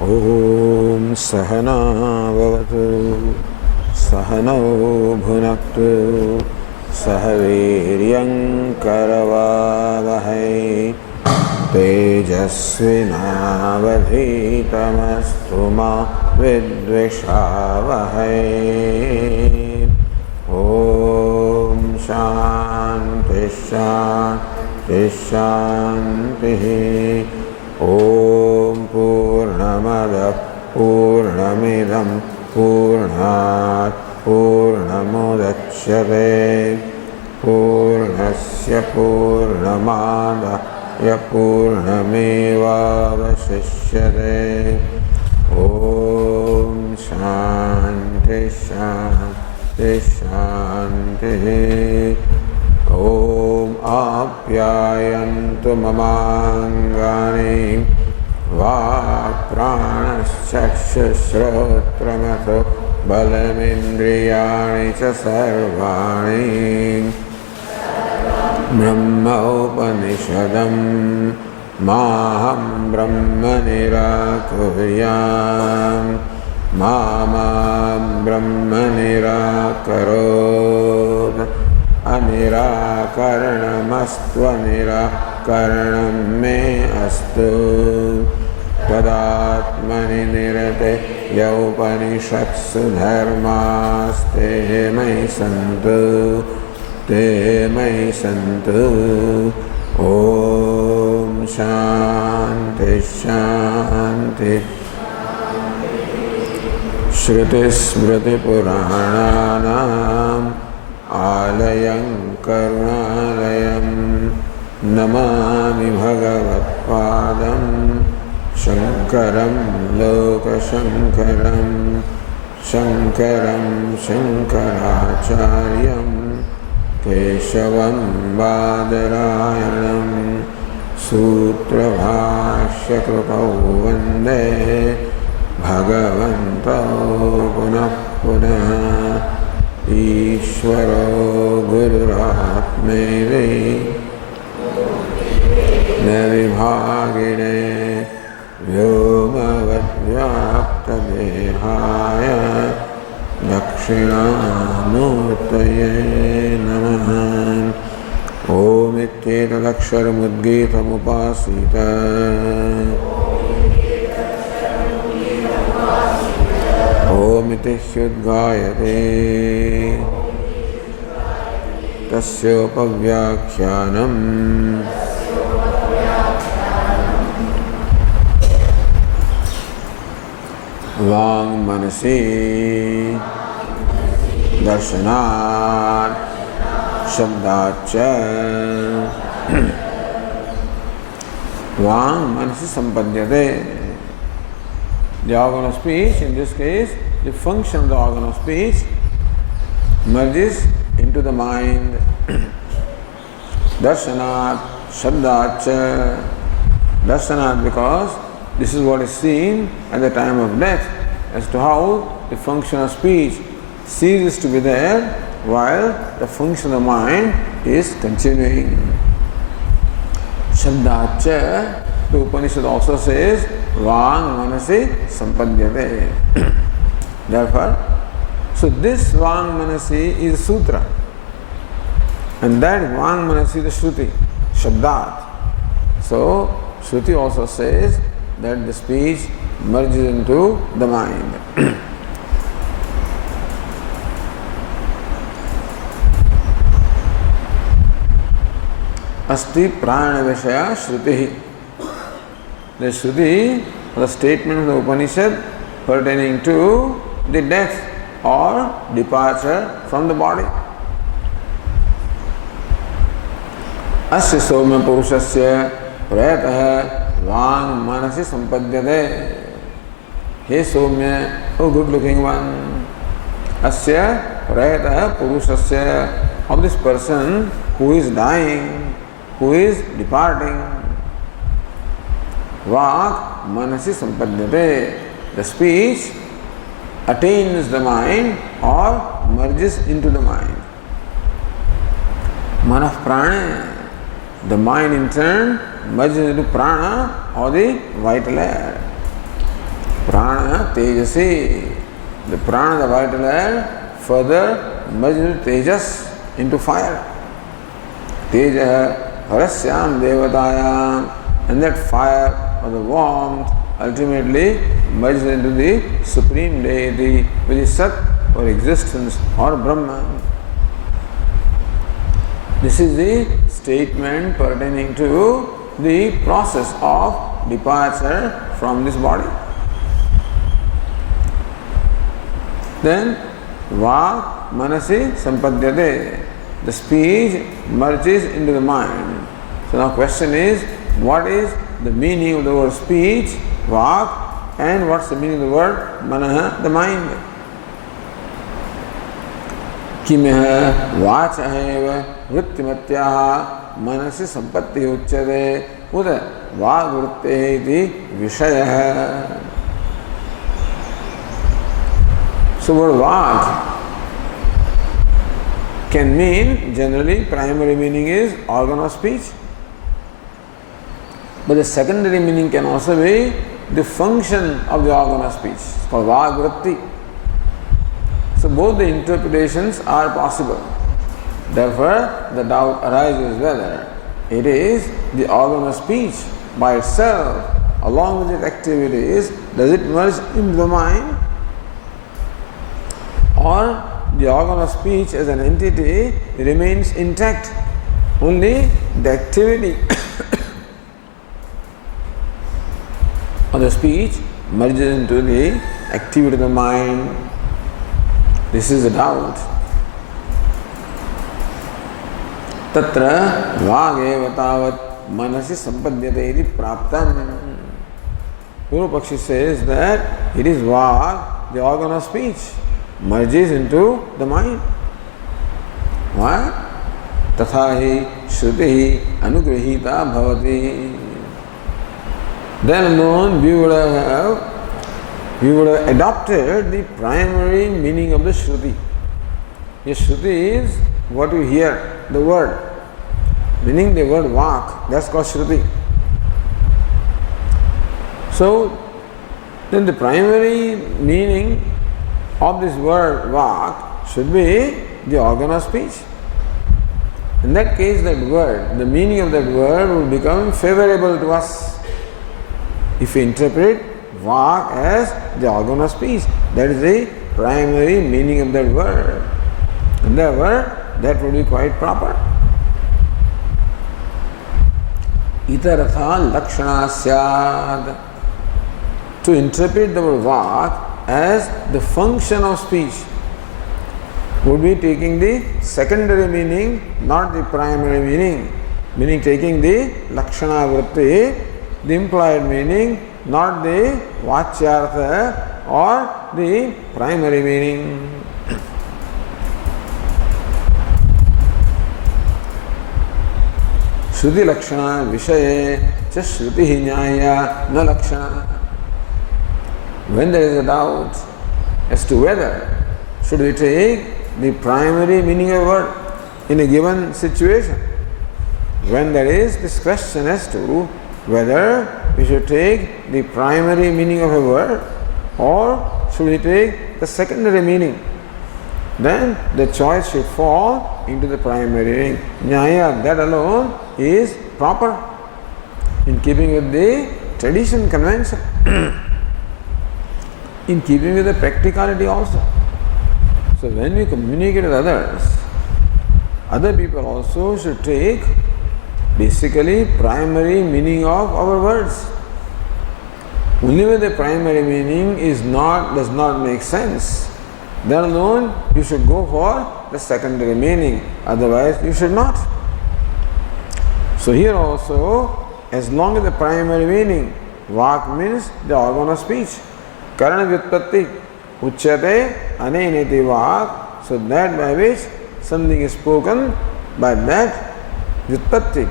Om Sahana Bhavatu Sahano Bhunaktu Sahaviryam Karavavahai Tejasvinavadhitamastu ma vidvishavahai. Om Shanti Shanti Shanti. Om Purnamada Purnamidam Purnat Purnamudachyate Purnasya Purnamada Purnameva Vasishyate. Om Shanti Shanti Shanti. Om Apyayantu Mamangani Vapranaschakshrotramatu Balamindriyani cha sarvani. Brahma Upanishadam Maham Brahma Nirakuryam Mama Brahma Nirakarod Anirakaranamastu Anirakaranam me astu. Tadatmani nirate yaupanishatsu dharmaste mai santu te mai santu. Om Shanti Shanti. Shruti Smriti Purananam Alayam Karunalayam Namami Bhagavatpadam Shankaram Lokashankaram Shankaram Shankaracharyam Keshavam Badarayanam Sutra Bhashya Krupau Vande Bhagavanto Punah Punah Ishvaro Gururatmene Navibhagine Vyomavadyapta Dehaya Dakshinamurtaye Namaha. Om Ittetaksharamudgitamupasita Om iti hyudgayate tasyopavyakhyanam Vang manasi darshanat shabdacha. Vang manasi sampadhyate. The organ of speech, in this case, the function of the organ of speech merges into the mind. Darshanat, Shabdacha. Darshanat, because this is what is seen at the time of death, as to how the function of speech ceases to be there while the function of the mind is continuing. Shabdacha, the Upanishad also says, Vang Manasi Sampadhyate. Therefore, so this Vang Manasi is a sutra, and that Vang Manasi is Shruti, Shabdat. So, Shruti also says that the speech merges into the mind. Asti Prana Vishaya Shruti. The Shruti, the statement of the Upanishad pertaining to the death or departure from the body. Asya Somya Purushasya Prayatah Vang Manasi Sampadhyate. Hey Somya, oh good looking one. Asya Prayatah Purushasya, of this person who is dying, who is departing. Vak Manasi Sampadhyate. The speech attains the mind or merges into the mind. Manah Prana. The mind in turn merges into prana or the vital air. Prana Tejasi. The prana, the vital air, further merges Tejas into fire. Teja Harasyam Devatayam. And that fire or the warmth ultimately merges into the Supreme Deity, which is Sat or existence or Brahman. This is the statement pertaining to the process of departure from this body. Then, Vak Manasi Sampadyate. The speech merges into the mind. So now question is, what is the meaning of the word speech, Vak, and what's the meaning of the word Manaha, the mind? Kimeha Vachaeva Vrittimatyaha Manasi Sampatti Uchyate Uda Vak Vritte Vishaya. So word Vak can mean, generally primary meaning is organ of speech. But the secondary meaning can also be the function of the organ of speech. It's called Vagvritti. So both the interpretations are possible. Therefore, the doubt arises whether it is the organ of speech by itself, along with its activities, does it merge into the mind? Or the organ of speech as an entity remains intact. Only the activity of the speech merges into the activity of the mind. This is the doubt. Tatra vāgeva tāvat manasi sampadyate iti praptam. Purvapakshi says that it is vāg, the organ of speech, merges into the mind. Why? Tatha hi shruti anugrahita bhavati. Then alone we would have adopted the primary meaning of the Shruti. Yes, Shruti is what you hear, the word, meaning the word Vak, that's called Shruti. So, then the primary meaning of this word Vak should be the organ of speech. In that case, that word, the meaning of that word will become favorable to us. If we interpret Vak as the organ of speech, that is the primary meaning of that word. And therefore, that would be quite proper. Itaratha lakshana syad. To interpret the word Vak as the function of speech would be taking the secondary meaning, not the primary meaning. Meaning taking the lakshana vritti, the implied meaning, not the vachyartha or the primary meaning. Shruti lakshana vishaye cha shruti nyaya na lakshana. When there is a doubt as to whether should we take the primary meaning of a word in a given situation, when there is this question as to whether we should take the primary meaning of a word or should we take the secondary meaning, then the choice should fall into the primary meaning. Nyaya, that alone is proper in keeping with the tradition convention, in keeping with the practicality also. So when we communicate with others, other people also should take basically primary meaning of our words. Only when the primary meaning does not make sense, then alone you should go for the secondary meaning, otherwise you should not. So here also, as long as the primary meaning, Vak means the organ of speech, Karana Vyutpatti, Uchyate Aneneti Vak, so that by which something is spoken, by that Vyutpatti,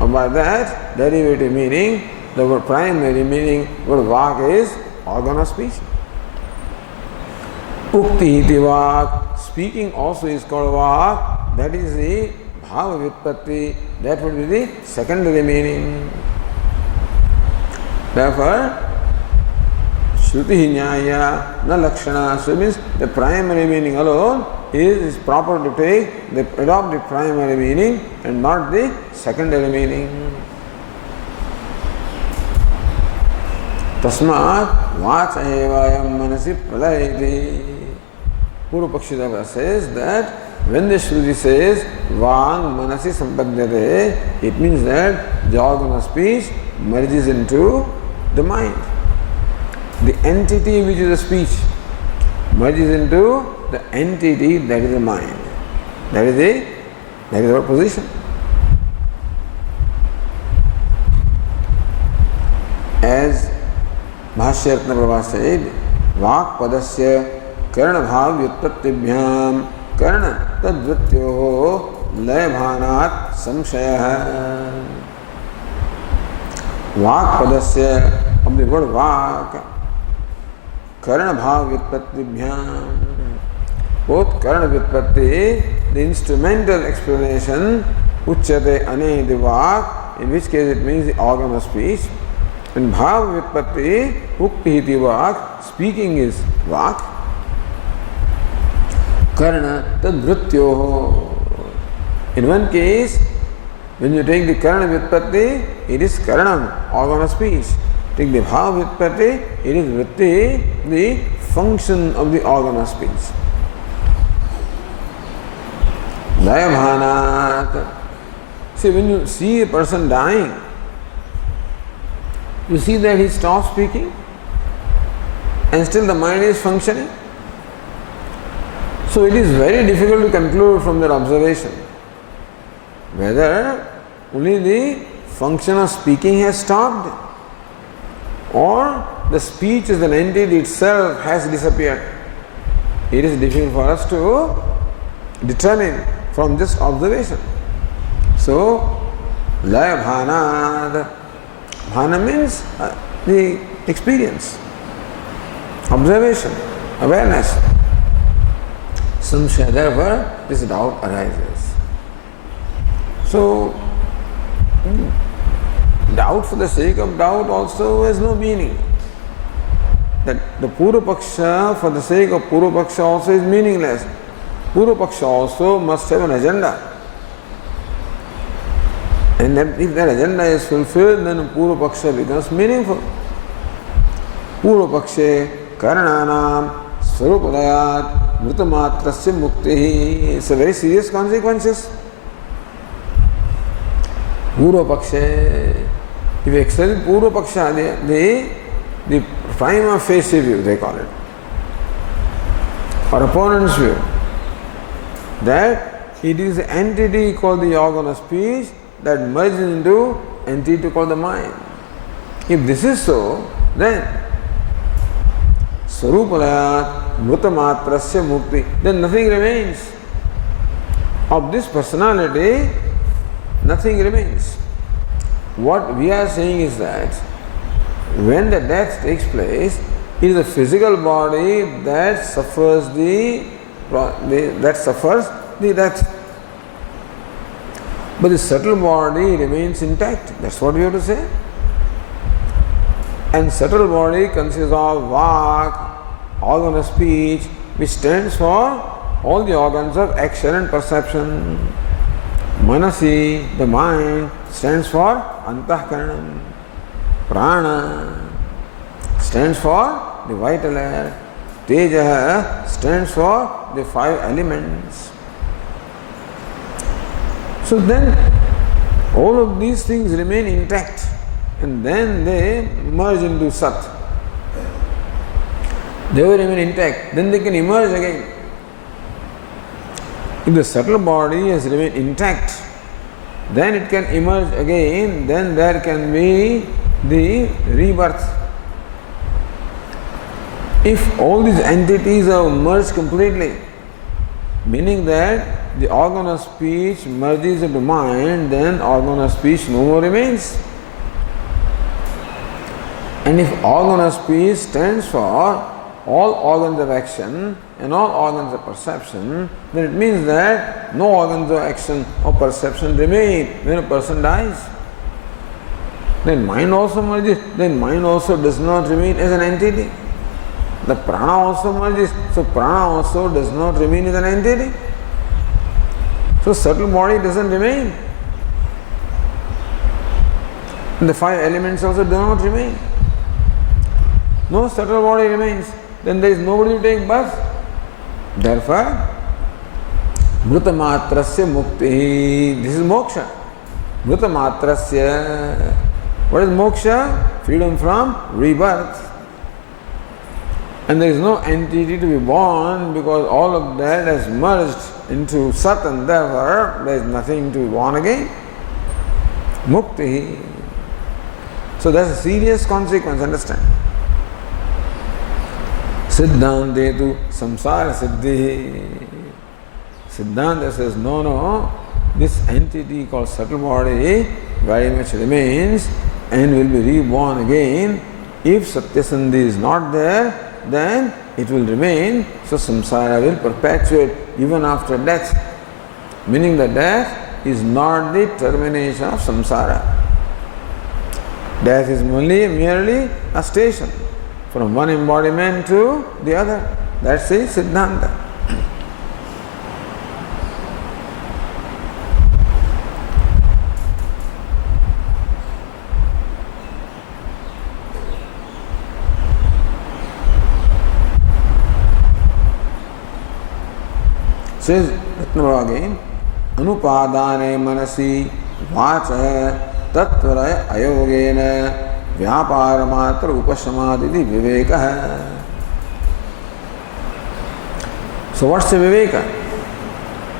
or by that derivative meaning, the word primary meaning, word Vak is organ of speech. Ukti iti Vak, speaking also is called Vak, that is the Bhava Vyutpatti, that would be the secondary meaning. Therefore, Shruti Nyaya Na Lakshana. So it means the primary meaning alone is proper to adopt the primary meaning and not the secondary meaning. Tasmat Vacha Evayam Manasi Pralayati. Purva Pakshidava says that when the Shruti says Vang Manasi Sampadhyate, it means that the organ of speech merges into the mind. The entity which is a speech merges into the entity that is the mind. That is our position. As Bhashyartna Prabha said, Vak Padasya Karna Bhav Vyutpattibhyam Karna Tadvrityoho Laya Bhanat Samshaya. Vak Padasya, of the word Vak, Karna Bhav Vyutpattibhyam. Both Karna Vyutpatti, the instrumental explanation, Uchyate Ane the Vak, in which case it means the organ of speech, and Bhav Vyutpatti, Ukti iti Vak, speaking is Vak. Karna Tadvrityoho. In one case, when you take the Karna Vyutpatti, it is Karanam, organ of speech. Take the Bhav Vyutpatti, it is Vritti, the function of the organ of speech. Layabhanat. See, when you see a person dying, you see that he stops speaking and still the mind is functioning. So it is very difficult to conclude from that observation whether only the function of speaking has stopped or the speech as an entity itself has disappeared. It is difficult for us to determine from this observation. So, Laya Bhana. Bhana means the experience, observation, awareness. Samshaya, therefore, this doubt arises. So, doubt for the sake of doubt also has no meaning. That the Purva Paksha for the sake of Purva Paksha also is meaningless. Purva Paksha also must have an agenda. And that if that agenda is fulfilled, then Purva Paksha becomes meaningful. Purva Pakshe Karananam Swarupadayat Mritamatrasya Muktihi. It's a very serious consequences. Purva Pakshe, if you accept Purva Paksha, the prima facie view, they call it, or opponent's view, that it is the entity called the organ of speech that merges into entity called the mind. If this is so, then Swarupalayat Mritamatrasya Mukti, then nothing remains. Of this personality, nothing remains. What we are saying is that when the death takes place, it is the physical body that suffers the death. But the subtle body remains intact. That's what we have to say. And subtle body consists of Vak, organ of speech, which stands for all the organs of action and perception. Manasi, the mind, stands for Antahkaranam. Prana stands for the vital air. Teja stands for the 5 elements. So then all of these things remain intact and then they merge into Sat. They will remain intact, then they can emerge again. If the subtle body has remained intact, then it can emerge again, then there can be the rebirth. If all these entities are merged completely, meaning that the organ of speech merges into mind, then organ of speech no more remains. And if organ of speech stands for all organs of action and all organs of perception, then it means that no organs of action or perception remain when a person dies. Then mind also merges, then mind also does not remain as an entity. The prana also merges. So prana also does not remain as an entity. So subtle body doesn't remain. And the five elements also do not remain. No subtle body remains. Then there is nobody to take birth. Therefore, mrita matrasya mukti. This is moksha. Mrita matrasya. What is moksha? Freedom from rebirth. And there is no entity to be born because all of that has merged into Sat and therefore there is nothing to be born again. Mukti. So that's a serious consequence, understand? Siddhante tu samsara siddhi. Siddhanta says, no, this entity called subtle body very much remains and will be reborn again. If Satyasandhi is not there, then it will remain. So samsara will perpetuate even after death. Meaning that death is not the termination of samsara. Death is merely a station from one embodiment to the other. That's the Siddhanta. Says Ratnava again, Anupadane manasi vacha tattvara ayogena vyaparamatra upasamaditi viveka. So what's the viveka?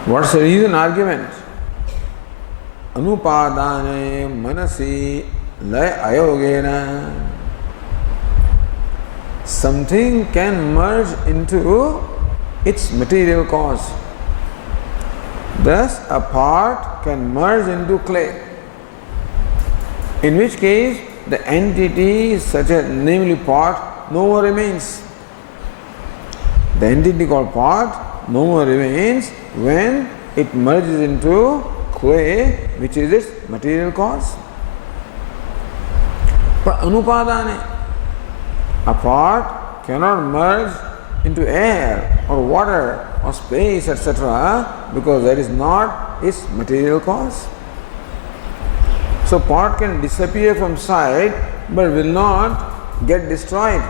What's the reason argument? Anupadane manasi laya ayogena. Something can merge into its material cause. Thus, a part can merge into clay, in which case the entity such as namely pot no more remains. The entity called pot no more remains when it merges into clay, which is its material cause. But anupadane, a part cannot merge into air or water or space, etc., because that is not its material cause. So pot can disappear from sight but will not get destroyed.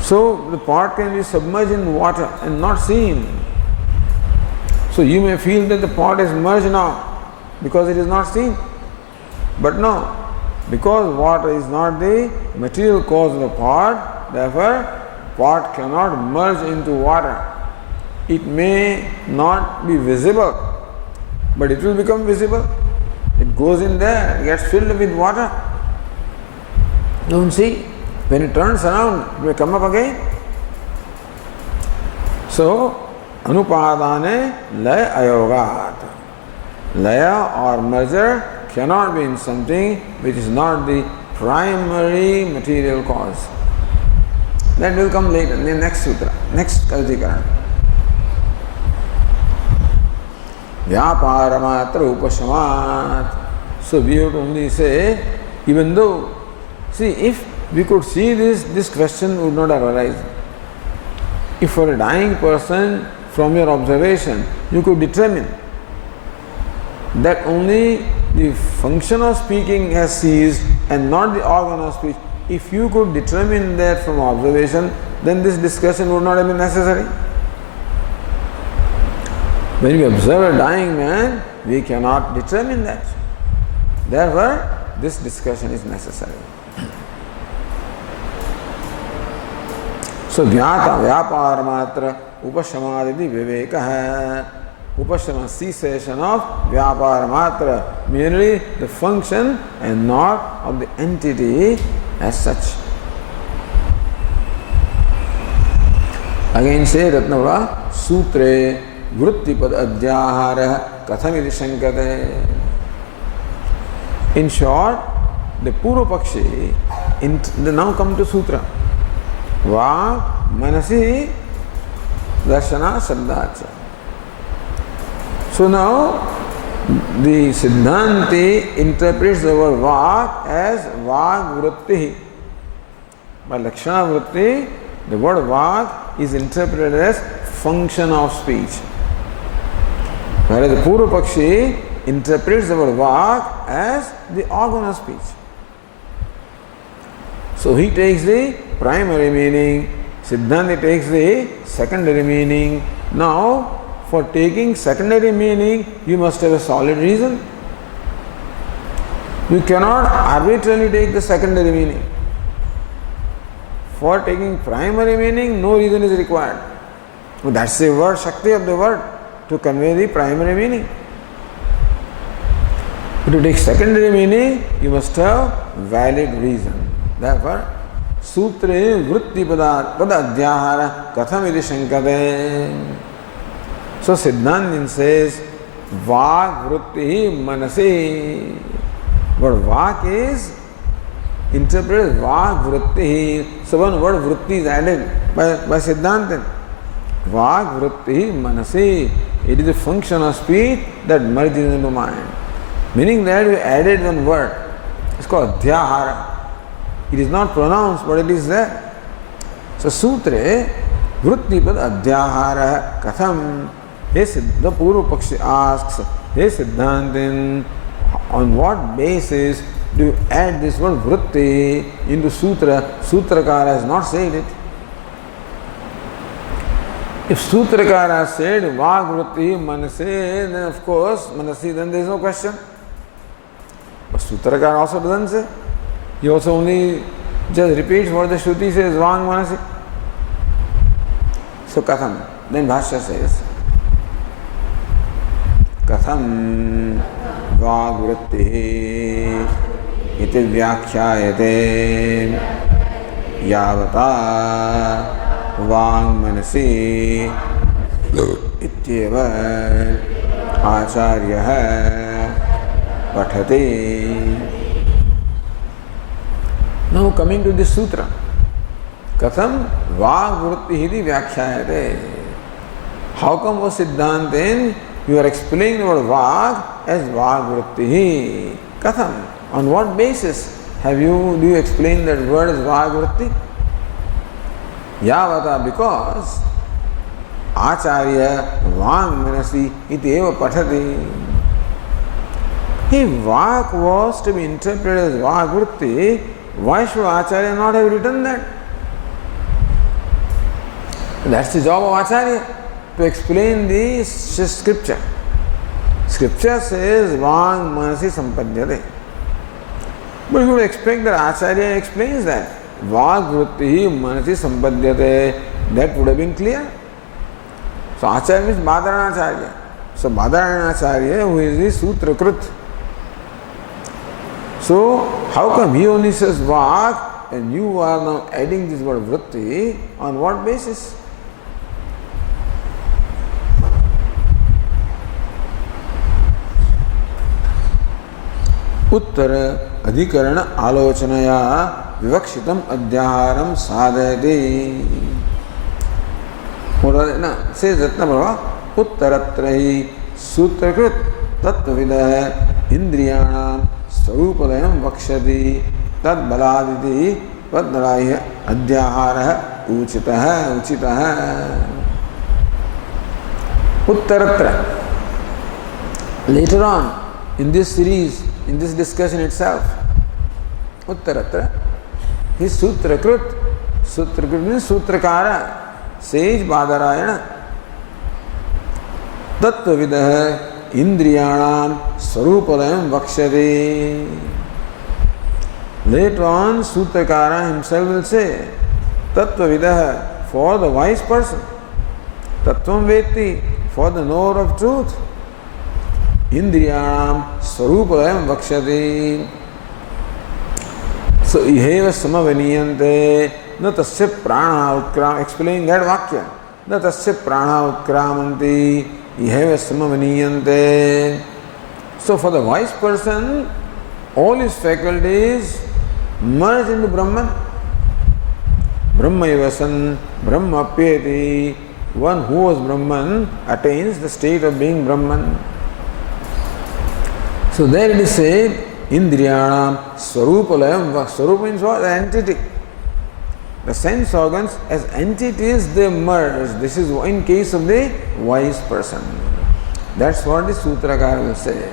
So the pot can be submerged in water and not seen. So you may feel that the pot is merged now because it is not seen. But no, because water is not the material cause of the pot, therefore pot cannot merge into water. It may not be visible, but it will become visible. It goes in there, it gets filled with water. Don't see. When it turns around, it will come up again. So, anupadane laya ayogat. Laya or merger cannot be in something which is not the primary material cause. That will come later in the next sutra, next Kaltikaran. Vyaparamatra upasamat. So we have to only say, even though, see, if we could see this question would not have arisen. If for a dying person, from your observation, you could determine that only the function of speaking has ceased and not the organ of speech. If you could determine that from observation, then this discussion would not have been necessary. When we observe a dying man, we cannot determine that. Therefore, this discussion is necessary. So, vyaparamatra upasamaditi viveka. Upasama, cessation of vyaparamatra, merely the function and not of the entity as such. Again say Ratnava, Sutre Vrittipad Adhyahara Kathamiti Shankate. In short, the Purva Pakshi, they now come to Sutra. Va Manasi Darshana Saddhacha. So now the Siddhanti interprets the word Vak as Vak Vritti. By Lakshana Vritti, the word Vak is interpreted as function of speech. Whereas the Purva Pakshi interprets the word Vak as the organ of speech. So he takes the primary meaning, Siddhanti takes the secondary meaning. Now, for taking secondary meaning, you must have a solid reason. You cannot arbitrarily take the secondary meaning. For taking primary meaning, no reason is required. That's the word, Shakti of the word, to convey the primary meaning. But to take secondary meaning, you must have valid reason. Therefore, Sutre Vritti Pada Adhyahara Katham Iti Shankate. So Siddhantin says, Vak Vritti Manasi. But Vak is interpreted as Vak Vritti. So one word Vritti is added by Siddhantin. Vak Vritti Manasi. It is a function of speech that merges into mind. Meaning that we added one word. It's called Adhyahara. It is not pronounced, but it is there. So Sutre Vritti Pad Adhyahara Katham. The Purva Pakshi asks, Hey Siddhantin, on what basis do you add this word Vritti into Sutra? Sutrakara has not said it. If Sutrakara said Vak Vritti Manase, then of course Manasi, then there is no question. But Sutrakara also doesn't say. He also only just repeats what the Shruti says, Vang Manasi. So Katham. Then Bhashya says, Katham Vak Vritti iti vyakhyayate yavata Vang Manasi ityeva Acharyaha Pathati. Now coming to this sutra, Katham Vak Vritti iti vyakhyayate. How come, O Siddhantin, you are explaining the word Vak as Vak Vritti? Katham. On what basis do you explain that word as Vak Vritti? Yavata, because Acharya Vang Manasi iti eva pathati. If Vak was to be interpreted as Vak Vritti, why should Acharya not have written that? That's the job of Acharya, to explain the scripture. Scripture says Vang Manasi Sampadyate. But you would expect that Acharya explains that. Vak Vritti Manasi Sampadyate. That would have been clear. So Acharya means Badaranacharya. So Badaranacharya, who is the Sutrakrit. So how come he only says Vak and you are now adding this word Vritti? On what basis? उत्तर अधिकरण आलोचनया विवक्षितम अध्याहारम साधयति. से रत्नप्रभा उत्तरत्र ही सूत्रकृत तत्वविदः इंद्रियाणां स्वरूपलयं वक्ष्यति तद्बलादिति तद्बलाय अध्याहारः उचितः. उत्तरत्र, later on in this series, in this discussion itself, Uttaratra, he is Sutrakrit. Sutrakrit means Sutrakara, sage Badarayana. Tattvavidah Indriyanam Swarupalayam Vakshati. Later on, Sutrakara himself will say, Tattvavidah, for the wise person. Tattvam Veti, for the knower of truth. Indriyanam Swarupalayam Vakshati. So, iheva samavaniyante na tasya prana utkram. Explaining that vakya. Na tasya prana utkramanti iheva samavaniyante. So, for the wise person, all his faculties merge into Brahman. Brahmayavasan, Brahmapyeti. One who was Brahman attains the state of being Brahman. So there it is said, Indriyanam Swarupalayam. Swarupa means what? The entity. The sense organs as entities, they merge. This is in case of the wise person. That's what the Sutrakara will say.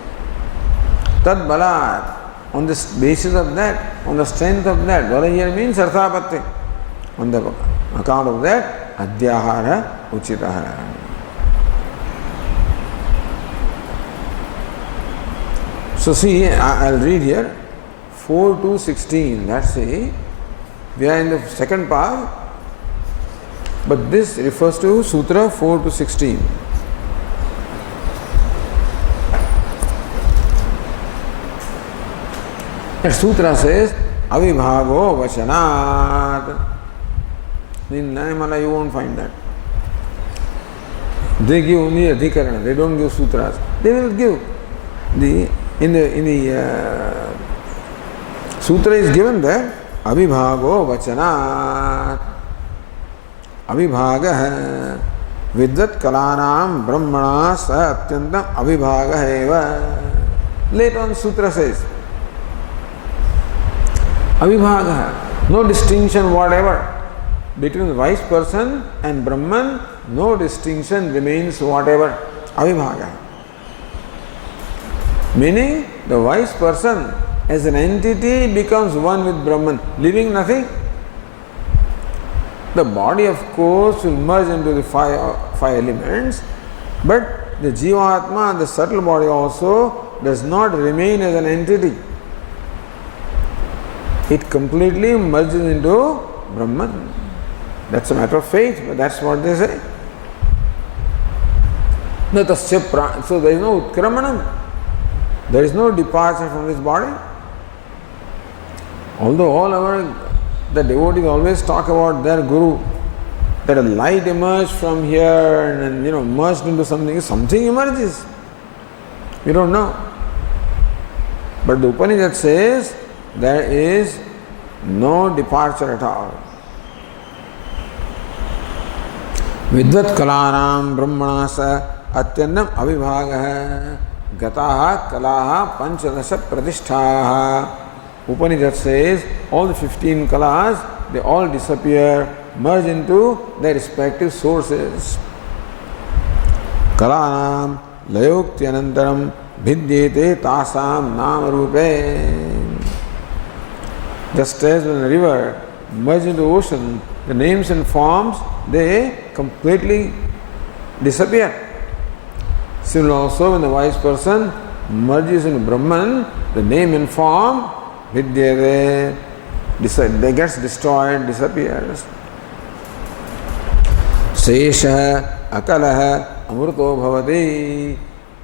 Tad balat. On the basis of that, on the strength of that, Bala here means Arthapatti. On the account of that, Adhyahara Uchitaha. So see, I'll read here 4 to 16. That's it. We are in the second part, but this refers to Sutra 4 to 16. That Sutra says, Avibhago Vachanat. In Nayamala you won't find that. They give only Adhikarana, they don't give Sutras. They will give. In the Sutra is given there, Avibhago Vachanat. Avibhaga Vidyat Kalanam Brahmana Sa Atyantam Avibhaga Eva. Later on Sutra says, Avibhaga, no distinction whatever. Between the wise person and Brahman, no distinction remains whatever. Avibhaga. Meaning, the wise person as an entity becomes one with Brahman, leaving nothing. The body, of course, will merge into the five elements, but the Jivatma, the subtle body also, does not remain as an entity. It completely merges into Brahman. That's a matter of faith, but that's what they say. So there is no Utkramanam. There is no departure from this body. Although the devotees always talk about their Guru, that a light emerged from here and merged into something emerges. We don't know. But the Upanishad says there is no departure at all. Vidvat kalanam brahmanasa atyannam avibhagaha gataha kalaha panchadasha pratishtaha. Upanishad says all the 15 kalas, they all disappear, merge into their respective sources. Kalanam layokti anantaram vidyete tasam namarupe. Just as when a river merges into the ocean, the names and forms, they completely disappear. Similarly also when the wise person merges into Brahman, the name and form, Vidya, they gets destroyed, disappears. Sesha akalaha amruto bhavati,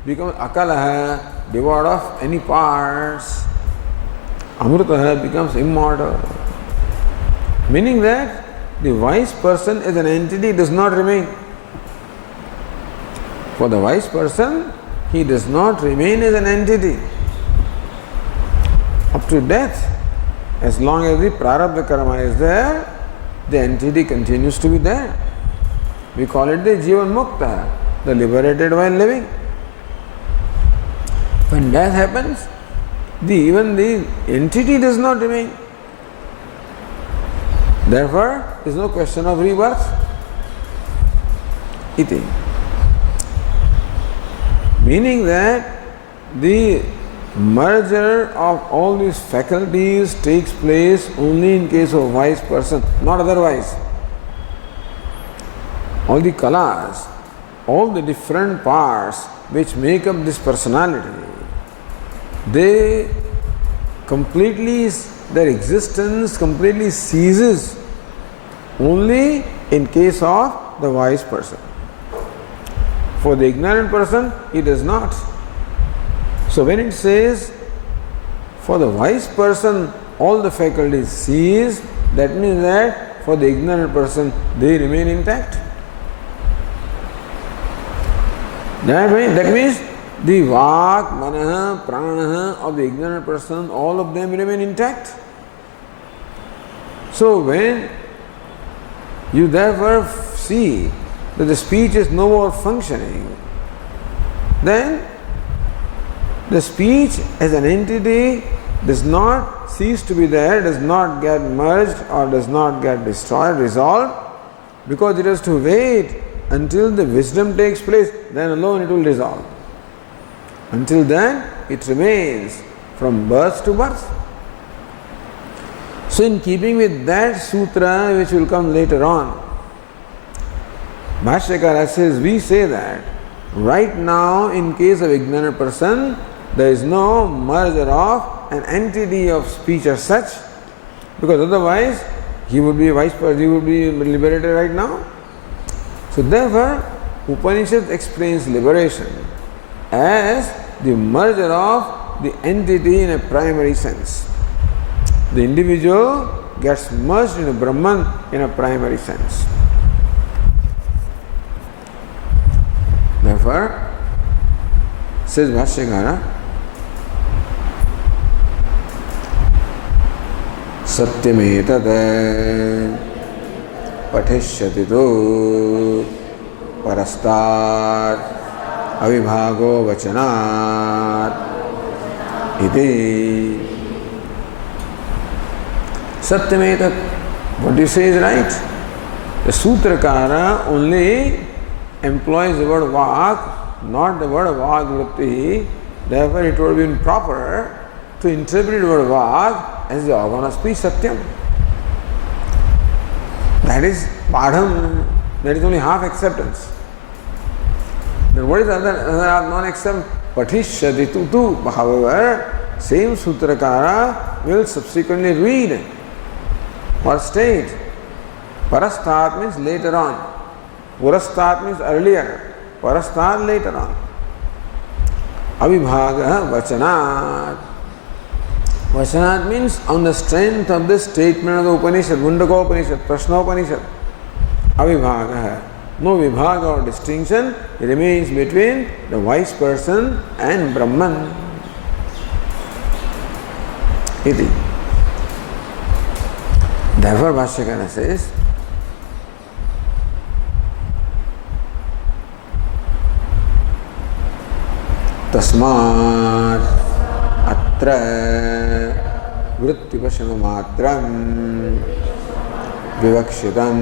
becomes akalaha, devoid of any parts. Amrutaha becomes immortal. Meaning that the wise person as an entity does not remain. For the wise person, he does not remain as an entity. Up to death, as long as the prarabdha karma is there, the entity continues to be there. We call it the Jivan Mukta, the liberated while living. When death happens, even the entity does not remain. Therefore, there is no question of rebirth. Iti. Meaning that the merger of all these faculties takes place only in case of a wise person, not otherwise. All the kalas, all the different parts which make up this personality, they completely, their existence completely ceases only in case of the wise person. For the ignorant person, it does not. So when it says, for the wise person, all the faculties cease, that means that for the ignorant person, they remain intact. That means the vak, manaha, pranaha of the ignorant person, all of them remain intact. So when you therefore see that the speech is no more functioning, then the speech as an entity does not cease to be there, does not get merged or does not get destroyed, resolved, because it has to wait until the wisdom takes place, then alone it will dissolve. Until then, it remains from birth to birth. So in keeping with that sutra, which will come later on, Bhashyakara says, we say that right now, in case of ignorant person, there is no merger of an entity of speech as such, because otherwise he would be vice versa, he would be liberated right now. So therefore, Upanishad explains liberation as the merger of the entity in a primary sense. The individual gets merged in a Brahman in a primary sense. Therefore, says Bhashyakara, Satyametad Patishyati tu Parastat Avibhago Vachanat Iti. Satyametad, what you say is right. The Sutrakara only employs the word vak, not the word vak vritti. Therefore, it would have been proper to interpret the word vak as the organ of speech, satyam. That is padham, that is only half acceptance. Then what is the other non-acceptance? Patishyati tu. However, same Sutrakara will subsequently read or state. Parastat means later on. Purastat means earlier. Parastat later on. Avibhaga vachanat. Vachanat means on the strength of the statement of the Upanishad, Mundaka Upanishad, Prashna Upanishad. Avibhaga. No vibhaga or distinction remains between the wise person and Brahman. Iti. Therefore, Bhashyakara says, Tasmat atra vrittipasamamatram vivakshitam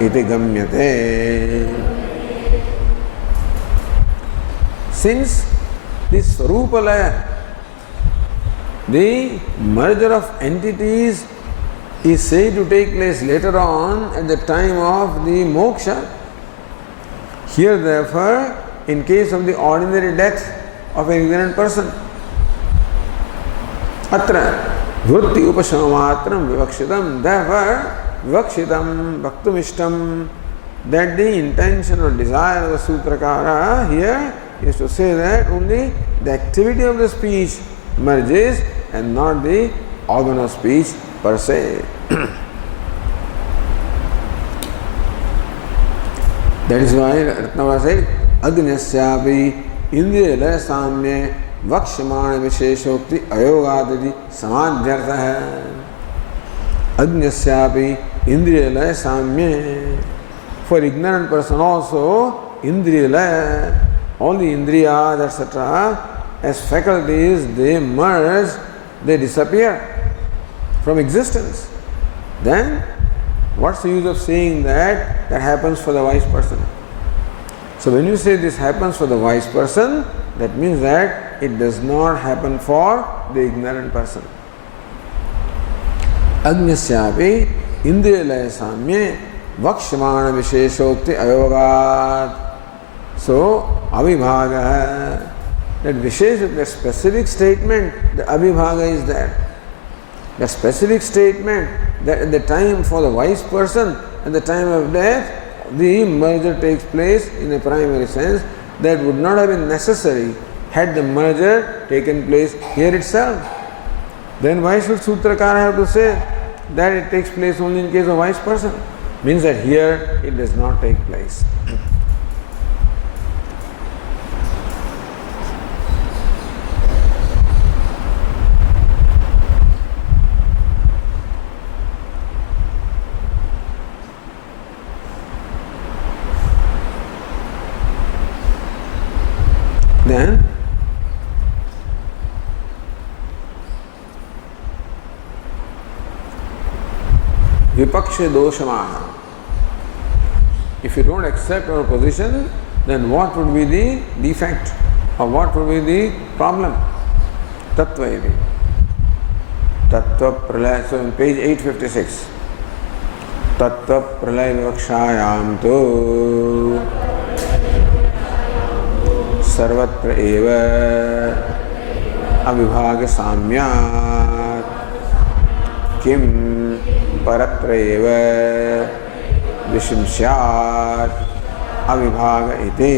iti gamyate. Since this Swarupalaya, the merger of entities, is said to take place later on at the time of the moksha, here therefore, in case of the ordinary death of an ignorant person, atra vritti upasamamatram vivakshitam, therefore vivakshitam bhaktumishtam, that the intention or desire of the Sutrakara here is to say that only the activity of the speech merges and not the organ of speech per se. That is why Ratnavara said, Agnyasyapi Indriya Laya Samya Vakshamana Visheshokti Ayogadadi Samadhyartha hai. Agnyasyapi Indriya Laya Samya. For ignorant person also, Indriya Laya, all the Indriyas, etc., as faculties, they merge, they disappear from existence. Then, what's the use of saying that happens for the wise person? So when you say this happens for the wise person, that means that it does not happen for the ignorant person. Agnyasyapi indriyalaya samye vakshamana visheshokti ayogat. So, avibhaga, that vishesh, that specific statement, the avibhaga is there. The specific statement that at the time for the wise person, at the time of death, the merger takes place in a primary sense, that would not have been necessary had the merger taken place here itself. Then why should Sutrakara have to say that it takes place only in case of wise person? Means that here it does not take place. Then vipaksha doshamaha. If you don't accept our position, then what would be the defect or what would be the problem? Tattva iti. Tattva pralaya. So on page 856. Tattva pralaya vivakshayam tu sarvatra eva avibhaga samyat kim paratra eva vishimshyat avibhaga iti.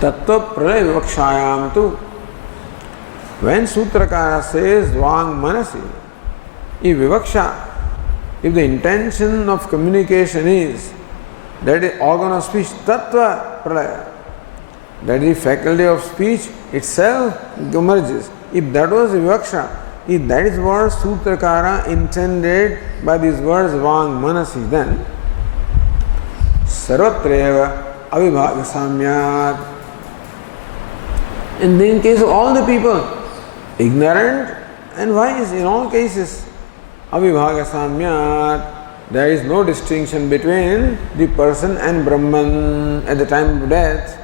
Tattva pralaya vivakshayam tu. When Sutrakara says Vang Manasi, if vivaksha, if the intention of communication is that is organ of speech, tattva pralaya, that is faculty of speech itself emerges. If that was vivaksha, if that is what Sutrakara intended by these words Vang Manasi, then sarvatreva avibhaga samyat. And in case of all the people, ignorant and wise, in all cases, avibhaga samyat, there is no distinction between the person and Brahman at the time of death.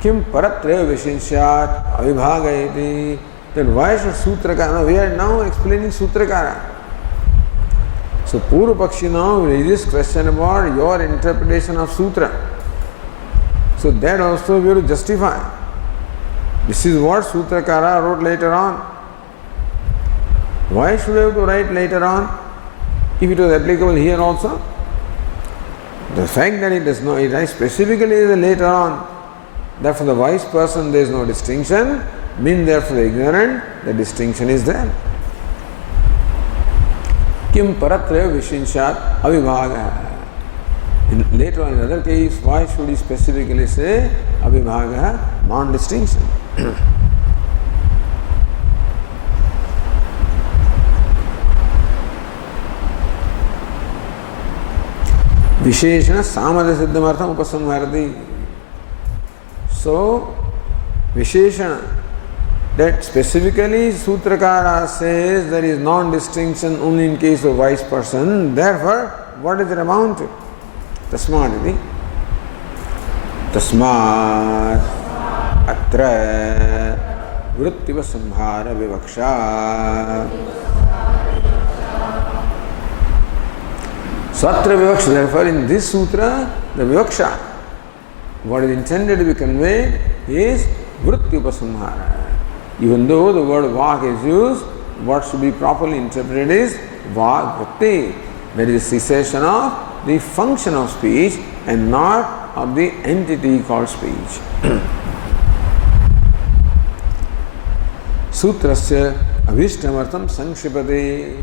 Kim paratreva vishinshyat avibhaga iti. Then why should Sutrakara? We are now explaining Sutrakara. So Purva Pakshi now raises question about your interpretation of Sutra. So that also we have to justify. This is what Sutrakara wrote later on. Why should I have to write later on if it was applicable here also? The fact that it does not, it writes specifically later on, that for the wise person there is no distinction, means that for the ignorant the distinction is there. Kim paratraya vishinshat avibhaga. Later on in another case, why should he specifically say avibhaga, non-distinction? Visheshana samadha siddhamartham upasamharati. So, Visheshana, that specifically Sutrakara says there is non-distinction only in case of wise person. Therefore, what does it amount to? Tasmat iti. Tasmat atra vrittiva samhara vivaksha. Satra vivaksha. Therefore, in this sutra, the vivaksha, what is intended to be conveyed is vrittiva samhara. Even though the word vak is used, what should be properly interpreted is vak vritti. That is cessation of the function of speech and not of the entity called speech. Sutrasya avishtamartham sankshripati.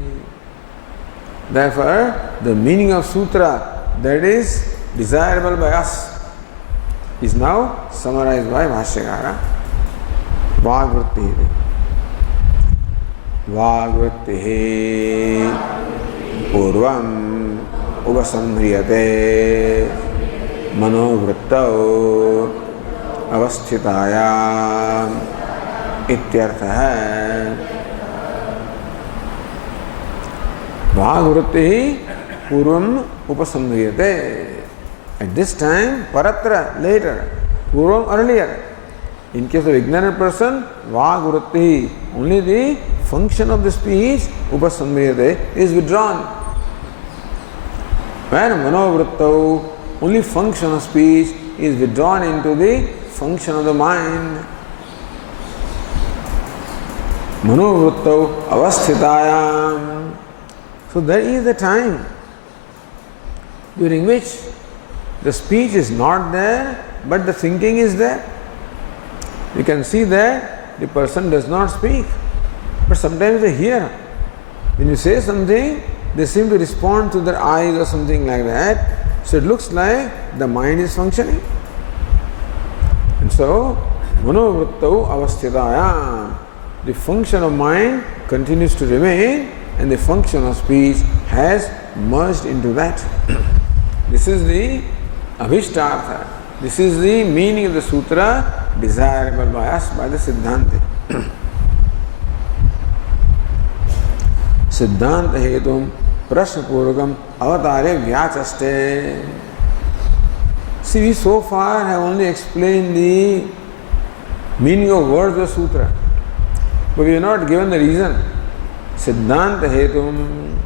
Therefore, the meaning of sutra that is desirable by us is now summarized by Bhashyakara. Vagvritti. Vagvritti purvam upasamhriyate manovrittau avasthitayam ityarthah. Vagvritti purvam upasamhriyate. At this time, paratra, later, purvam, earlier. In case of ignorant person, vagvritti, only the function of the speech, upasamhriyate, is withdrawn. When manovrittau, only function of speech is withdrawn into the function of the mind. Manovrittau avasthitayam. So there is the time during which the speech is not there, but the thinking is there. You can see that the person does not speak, but sometimes they hear. When you say something, they seem to respond to their eyes or something like that. So it looks like the mind is functioning. And so, manovrittau avasthitayam, the function of mind continues to remain and the function of speech has merged into that. This is the avishtartha. This is the meaning of the sutra desirable by us, by the Siddhanti. सिद्धांत हेतुम प्रश्न पूर्वकम अवतारे व्याचष्टे. See, we so far have only explained the meaning of words of sutra, but we have not given the reason. Siddhanta hetum.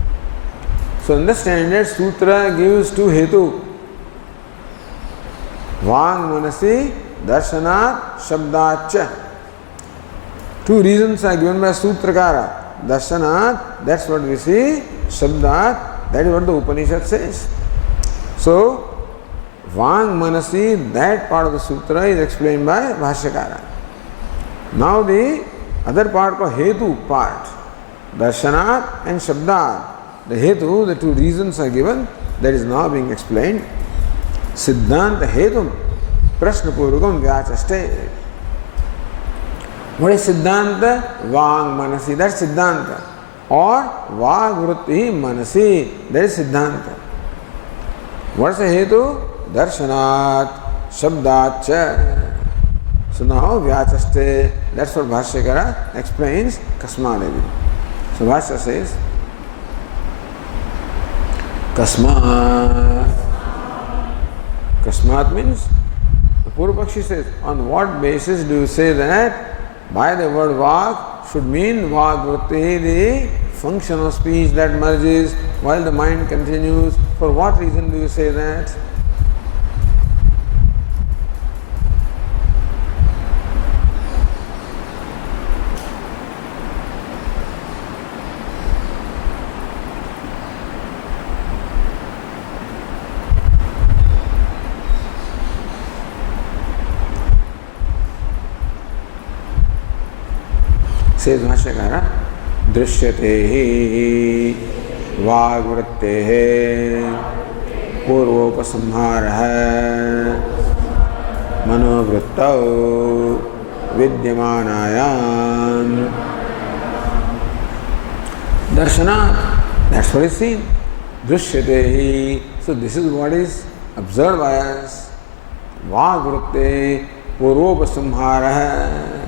So understand that sutra gives two hetu. Vang manasi darshanat shabdacha. Two reasons are given by Sutrakara. Darshanat, that's what we see. Shabdat, that is what the Upanishad says. So, Vang Manasi, that part of the sutra is explained by Bhashyakara. Now the other part called Hetu part. Darshanat and Shabdat. The Hetu, the two reasons are given, that is now being explained. Siddhanta Hetum Prashna Purukam Vyachaste. What is Siddhanta? Vang Manasi, that's Siddhanta. Or Vagvrutti Manasi, that is Siddhanta. What is the Hetu? Darshanat Shabdacha. So now Vyachaste, that's what Bhashyakara explains Kasmadevi. So Bhashya says Kasmat. Kasmat means, the Purvapakshi says, on what basis do you say that by the word Vak should mean Vagvrutti, the function of speech that merges while the mind continues? For what reason do you say that? Says Bhashyakara, Drishyate hi Vagvrutte Purvopasamhara Manovrittau Vidyamanayam. Darshanat, that's what is seen. Drishyate hi, so this is what is observed by us. Vagvrutte Purvopasamhara.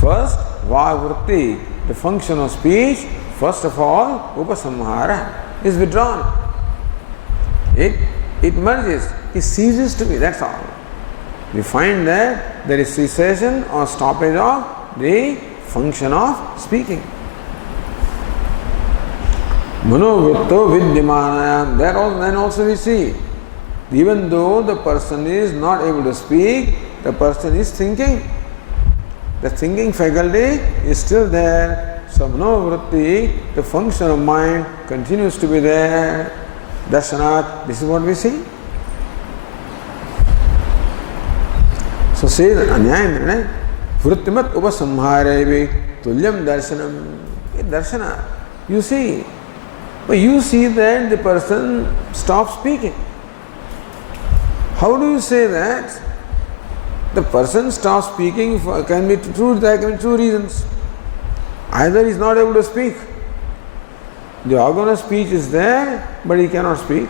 First, Vagvrutti, the function of speech, first of all, Upasamhara, is withdrawn. It merges, it ceases to be, that's all. We find that there is cessation or stoppage of the function of speaking. Manovritto Vidyamanayam, that then also we see, even though the person is not able to speak, the person is thinking. The thinking faculty is still there. So Manovritti, the function of mind, continues to be there. Darshanat, this is what we see. So says Anyayam, Vrittimat Upasamharevi Tulyam Darshanam. Darshana, you see. But you see that the person stops speaking. How do you say that? The person stops speaking can be true, there can be two reasons. Either he is not able to speak. The organ of speech is there, but he cannot speak.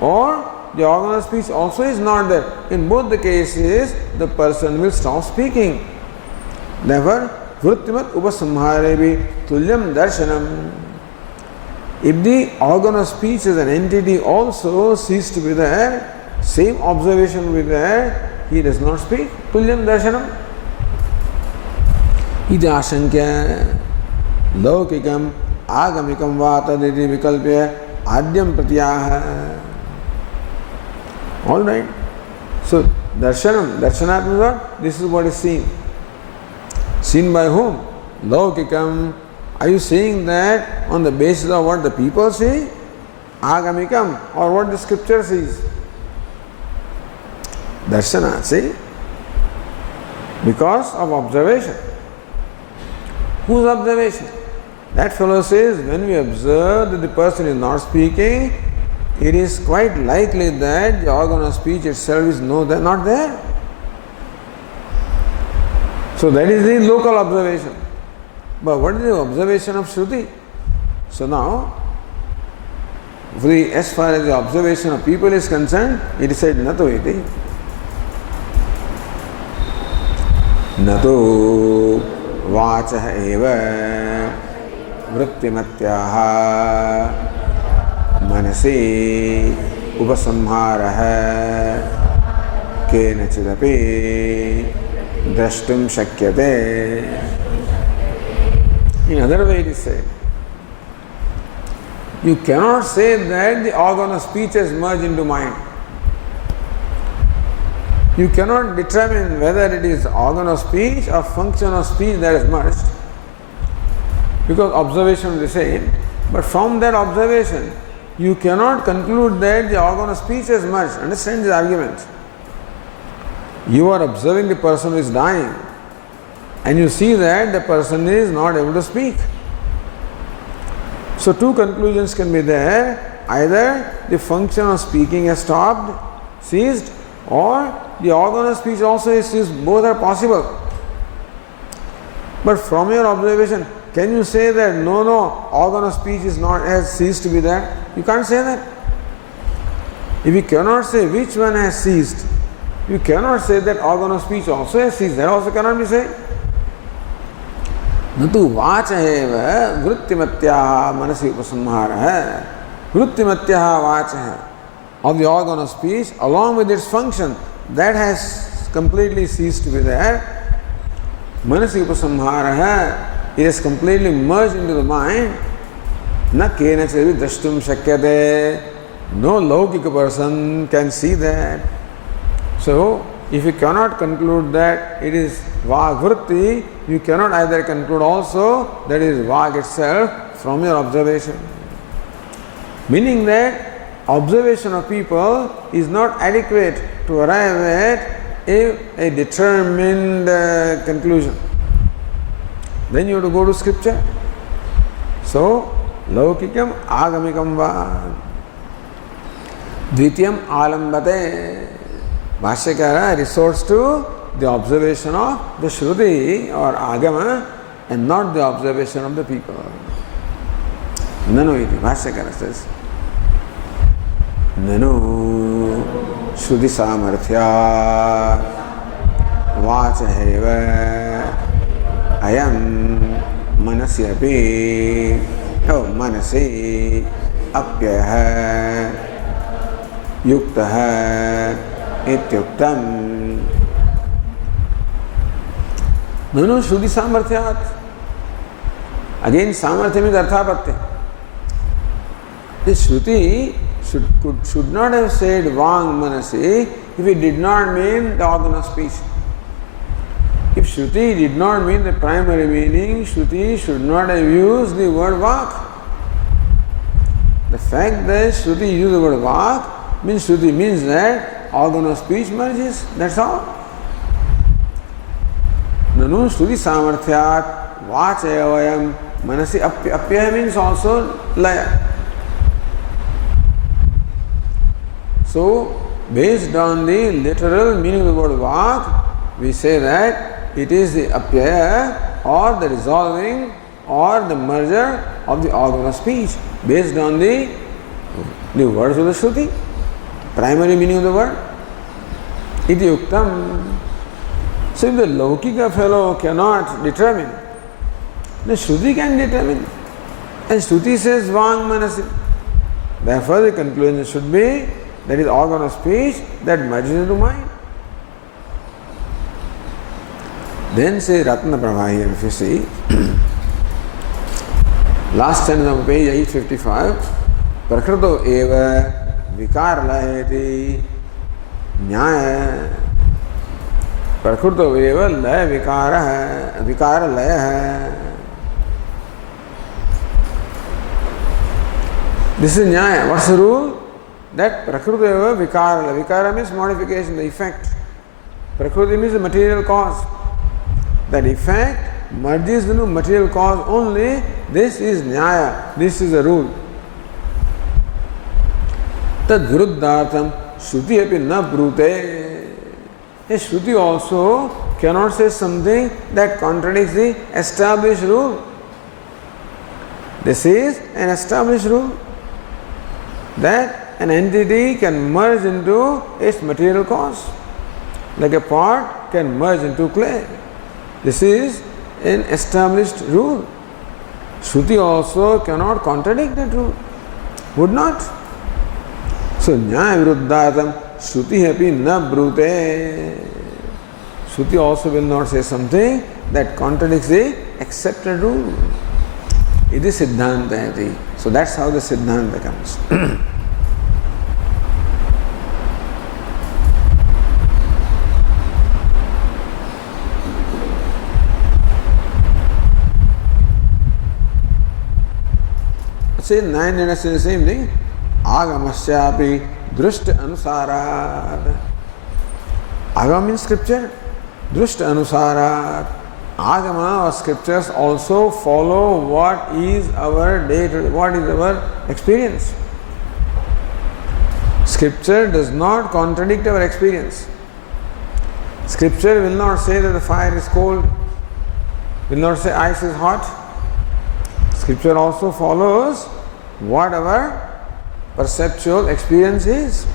Or the organ of speech also is not there. In both the cases, the person will stop speaking. Therefore, Vrittimat Upasamharevi Tulyam Darshanam. If the organ of speech as an entity also ceases to be there, same observation will be there, he does not speak. Tulyam darshanam. Iti ashankya laukikam agamikam vataditi vikalpya adyam pratyaha. All right. So darshanam, darshanat means what? This is what is seen. Seen by whom? Laukikam. Are you saying that on the basis of what the people say? Agamikam, or what the scripture says? Darshana, see? Because of observation. Whose observation? That fellow says, when we observe that the person is not speaking, it is quite likely that the organ of speech itself is not there. So that is the local observation. But what is the observation of Shruti? So now, as far as the observation of people is concerned, it is said Nato iti. Nato vachah eva वृत्तिमत्याः मनसि उपसंहारः केनचिदपि द्रष्टुं शक्यते. In other way it is said, you cannot say that the organ of speech has merged into mind. You cannot determine whether it is organ of speech or function of speech that has merged, because observation is the same. But from that observation, you cannot conclude that the organ of speech has merged. Understand this argument? You are observing the person who is dying, and you see that the person is not able to speak. So two conclusions can be there. Either the function of speaking has stopped, ceased, or the organ of speech also is ceased. Both are possible. But from your observation, can you say that no, organ of speech has ceased to be there? You can't say that. If you cannot say which one has ceased, you cannot say that organ of speech also has ceased. That also cannot be said. न तो watch एव वृत्तिमत्याः मनसि उपसंहारः. वृत्तिमत्याः watch है of the organ of speech along with its function that has completely ceased to be there. Manasi upasamharah, it has completely merged into the mind. Na kenachidapi drashtum shakyate. No laukika person can see that. So, if you cannot conclude that it is vagvritti, you cannot either conclude also that it is vag itself from your observation. Meaning that observation of people is not adequate to arrive at a determined conclusion. Then you have to go to scripture. So, laukikam agamikam va dvitiyam alambate. Bhashyakara resorts to the observation of the Shruti or Agama and not the observation of the people. Nanu iti, Bhashyakara says, Nanu Shruti Samarthya Vachaheva Ayam Manasi api Manasi Apyaha Yuktaha Ityuktam. Nanu Shruti Samarthyat. Again, Samarthya means Arthapatti. This Shruti should not have said Vang Manasi if it did not mean the organ of speech. If Shruti did not mean the primary meaning, Shruti should not have used the word Vak. The fact that Shruti used the word Vak means Shruti means that organ of speech merges, that's all. Nanu Shruti Samarthyat Vachayavayam Manasi Apya means also laya. So, based on the literal meaning of the word Vak, we say that it is the apyaya or the resolving or the merger of the organ of speech based on the words of the Shruti. Primary meaning of the word. Iti yuktam. So if the laukika fellow cannot determine, the Shruti can determine. And Shruti says Vang Manasi. Therefore the conclusion should be that is organ of speech that merges into mind. Then say Ratna Prabha here, if you see, last sentence of page 855, Prakrito eva vikar laheti nyaya. Prakrito eva laya vikara laya hai. This is nyaya. What's the rule? That Prakriti eva vikara. Vikara means modification, the effect. Prakriti means the material cause. That effect merges into material cause only. This is nyaya. This is the rule. Tad viruddhartham Shruti api na brute. A Shruti also cannot say something that contradicts the established rule. This is an established rule that an entity can merge into its material cause, like a pot can merge into clay. This is an established rule. Shruti also cannot contradict the truth. Would not. So, Nyaya Viruddhatam Shruti api na brute. Shruti also will not say something that contradicts the accepted rule. It is Siddhanta. So that's how the Siddhanta comes. Say 9 minutes in the same thing. Agamasyapi drushta anusarat. Agama means scripture. Drushta anusarat. Agama or scriptures also follow what is our what is our experience. Scripture does not contradict our experience. Scripture will not say that the fire is cold, will not say ice is hot. Scripture also follows what our perceptual experience is.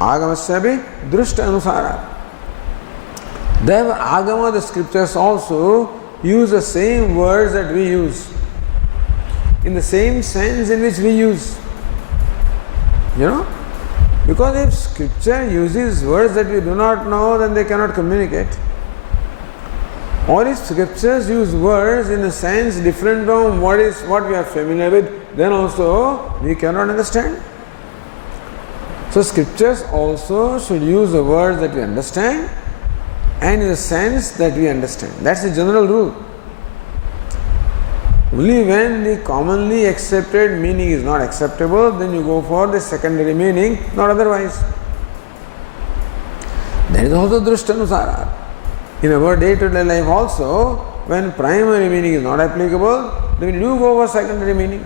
Agamasyapi drushta anusara. Therefore, Agama, the scriptures also use the same words that we use, in the same sense in which we use. You know? Because if scripture uses words that we do not know, then they cannot communicate. Or if scriptures use words in a sense different from what we are familiar with, then also we cannot understand. So scriptures also should use the words that we understand and in the sense that we understand. That's the general rule. Only when the commonly accepted meaning is not acceptable, then you go for the secondary meaning, not otherwise. That is also drishtanusara. In our day-to-day life also, when primary meaning is not applicable, then we do go for secondary meaning.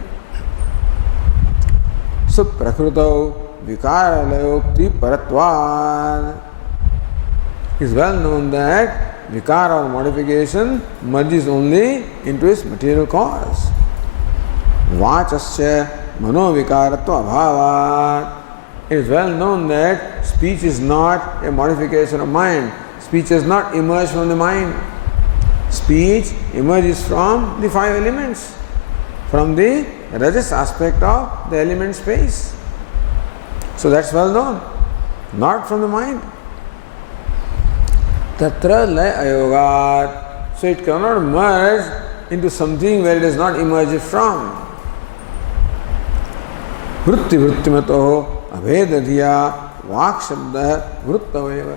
So, prakrutau vikara layokti paratvad. It is well known that vikara or modification merges only into its material cause. Vachasya manovikaratu abhavat. It is well known that speech is not a modification of mind. Speech has not emerged from the mind. Speech emerges from the 5 elements, from the rajas aspect of the element space. So that's well known, not from the mind. Tatra lay ayogat. So it cannot merge into something where it has not emerged from. Vritti vrittimato abhedadhiya vak shabda vrittaveva.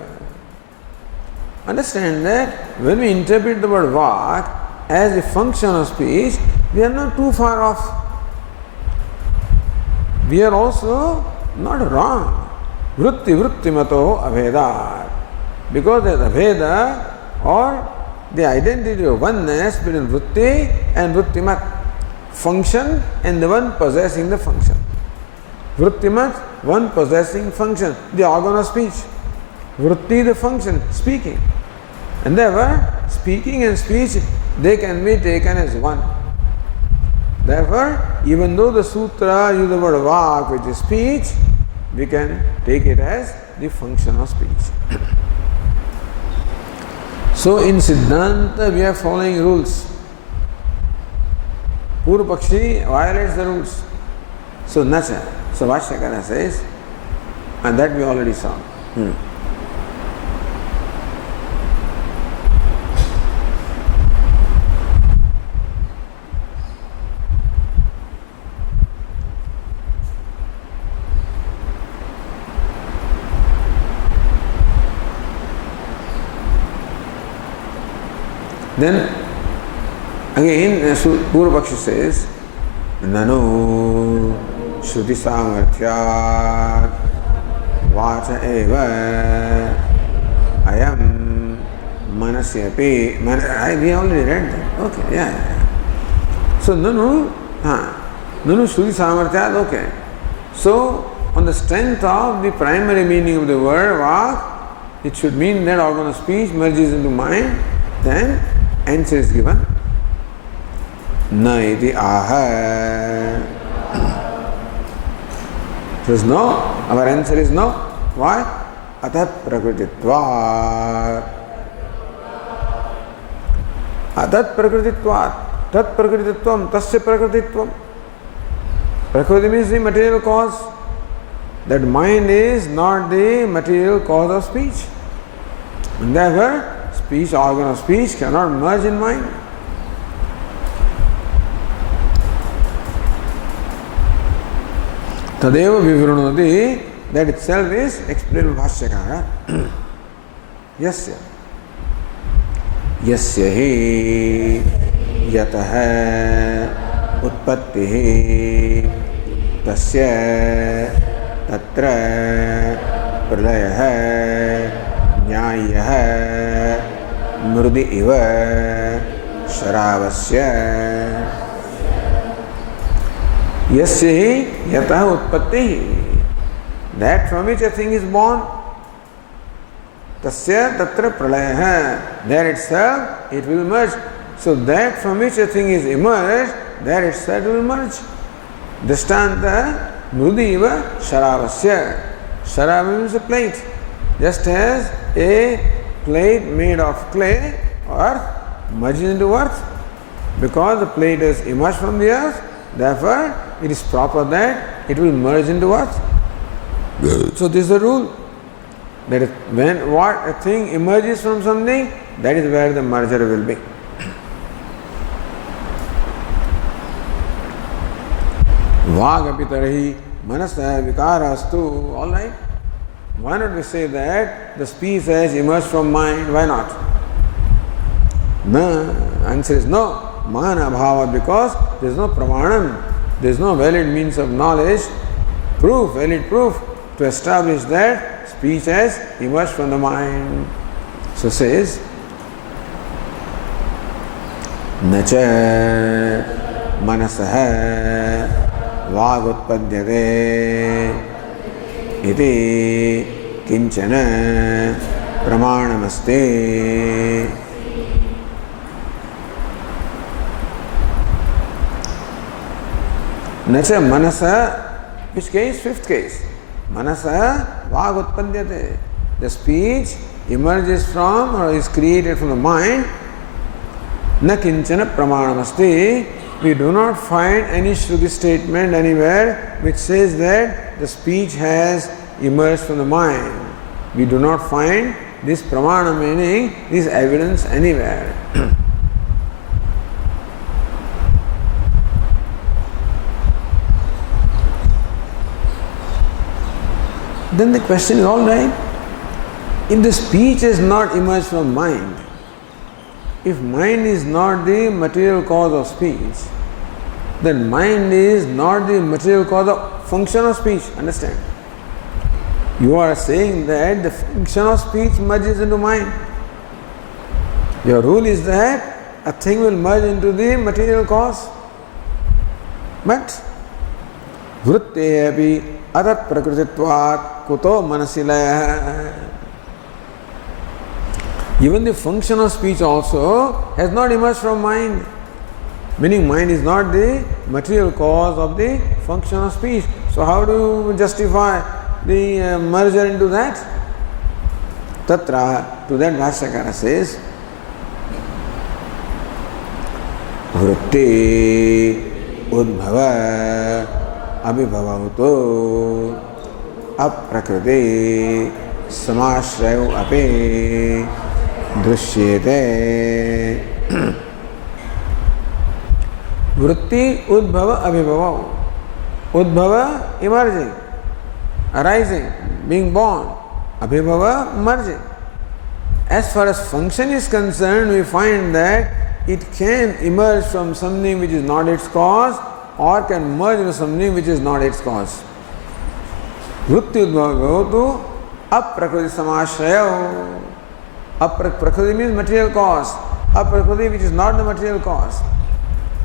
Understand that when we interpret the word vak as a function of speech, we are not too far off. We are also not wrong. Vritti vrittimato abhedat. Because there is abheda or the identity of oneness between vritti and vrittimat, function and the one possessing the function. Vrittimat, one possessing function, the organ of speech. Vritti, the function, speaking. And therefore, speaking and speech, they can be taken as one. Therefore, even though the sutra uses the word vak, which is speech, we can take it as the function of speech. So in Siddhanta, we are following rules. Purva Pakshi violates the rules. So Nacha. So Vashyakara says, and that we already saw. Then again Purva Pakshi says, Nanu Shruti Samarthyat Vacha Eva Ayam Manasyapi. We already read that. Okay, yeah. So Nanu Shruti Samarthyat, okay. So on the strength of the primary meaning of the word vak, it should mean that organ of speech merges into mind, then answer is given. Na iti aha. There is no. Our answer is no. Why? Atat prakrititvat. Atat prakrititvat. tat prakrititvam, tasya prakrititvam. Prakriti means the material cause. That mind is not the material cause of speech. And therefore, speech, organ of speech cannot merge in mind. Tadeva vivrinoti, that itself is explained by Bhashyakara. Yasya. Yasya hi yataha utpattihi tasya tatra pralayah nyayah mrudi iva sharavasya. Yasya hi yataha utpattihi, that from which a thing is born. Tasya tatra pralayah, there itself it will merge. So that from which a thing is emerged, there itself will merge. Drishtanta mrudiva sharavasya. Sharava means a plate. Just as a plate made of clay or merges into earth. Because the plate is emerged from the earth, therefore it is proper that it will merge into earth. So this is the rule. That when what a thing emerges from something, that is where the merger will be. Vagapi tarahi manasa vikarastu. All right. Why not we say that the speech has emerged from mind? Why not? No. Answer is no. Mana bhava, because there is no pramanam. There is no valid means of knowledge, valid proof to establish that speech has emerged from the mind. So says, nacha manasaha vagutpadyate iti kinchana pramanamaste. Nacha manasa, which case? Fifth case. Manasa vagutpadyate. The speech emerges from or is created from the mind. Na kinchana pramanamasti. We do not find any Shruti statement anywhere which says that the speech has emerged from the mind. We do not find this pramana, meaning this evidence, anywhere. Then the question is, all right, if the speech has not emerged from mind, if mind is not the material cause of speech, then mind is not the material cause of function of speech. Understand? You are saying that the function of speech merges into mind. Your rule is that a thing will merge into the material cause. But vritte api adat prakrititvat kuto manasilaya. Even the function of speech also has not emerged from mind. Meaning mind is not the material cause of the function of speech. So how do you justify the merger into that? Tatra, to that Bhashyakara says, vritti udbhava abhibhavauto aprakriti samashrayo api drishyate. Vritti udbhava abhibhava. Udbhava, emerging, arising, being born. Abhibhava, merging. As far as function is concerned, we find that it can emerge from something which is not its cause, or can merge into something which is not its cause. Vritti udbhava bhavatu aprakriti samashraya. Prakriti means material cause. Prakriti, which is not the material cause.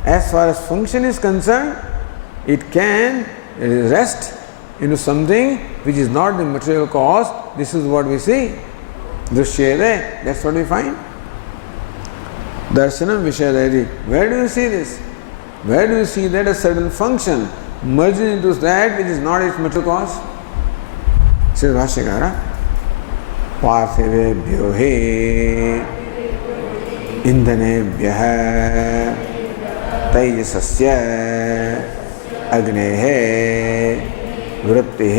As far as function is concerned, it can rest into something which is not the material cause. This is what we see. Drishyate, that's what we find. Darshanam vishayadayati. Where do you see this? Where do you see that a certain function merges into that which is not its material cause? Says Bhashyakara, पार्थिवेभ्यो हि इंधनेभ्यः तैजसस्य अग्नेः वृत्तिः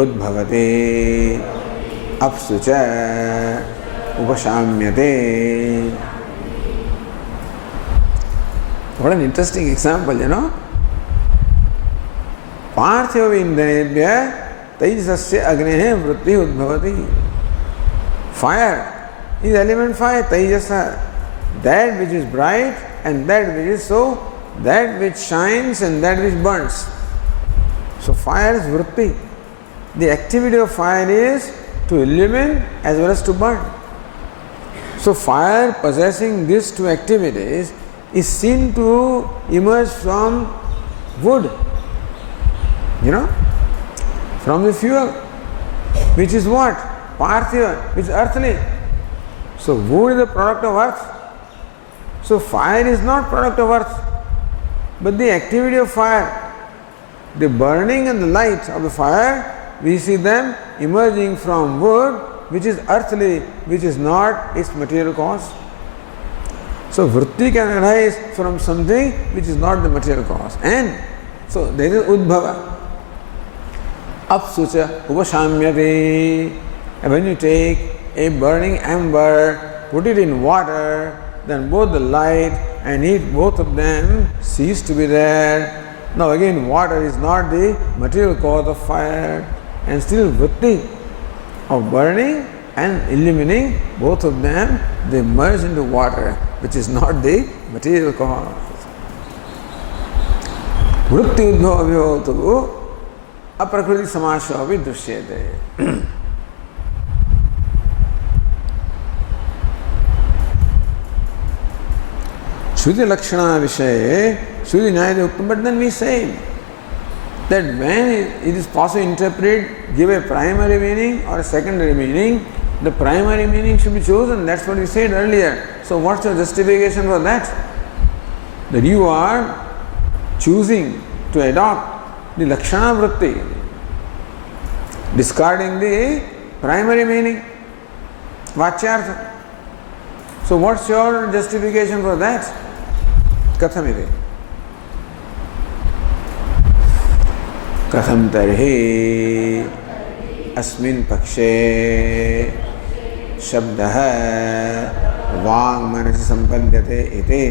उद्भवति अप्सु च उपशाम्यते. What an interesting example, you know. पार्थिव इंद्रियेभ्य तैजसस्य अग्नेः वृत्तिः उद्भवति. Fire is element 5, Tejasa, that which is bright and that which is so, that which shines and that which burns. So fire is vritti. The activity of fire is to illumine as well as to burn. So fire possessing these two activities is seen to emerge from wood, you know, from the fuel, which is what? Parthiva, which is earthly. So wood is a product of earth. So fire is not product of earth, but the activity of fire, the burning and the light of the fire, we see them emerging from wood, which is earthly, which is not its material cause. So vritti can arise from something which is not the material cause. And so there is udbhava. Apsucha upashamyate. And when you take a burning ember, put it in water, then both the light and heat, both of them cease to be there. Now again, water is not the material cause of fire, and still vritti of burning and illumining, both of them, they merge into water, which is not the material cause. Vritti udbhava vibhavatu aprakriti samasha api drishyate. Shruti Lakshana Vishaye, Shruti Nyaya Uktam, but then we say that when it is possible to interpret, give a primary meaning or a secondary meaning, the primary meaning should be chosen. That's what we said earlier. So what's your justification for that? That you are choosing to adopt the Lakshana Vritti, discarding the primary meaning, Vachyartha. So what's your justification for that? Kathamide. Katham tarhi अस्मिन् पक्षे शब्दः वाङ् मनसि सम्पद्यते इति.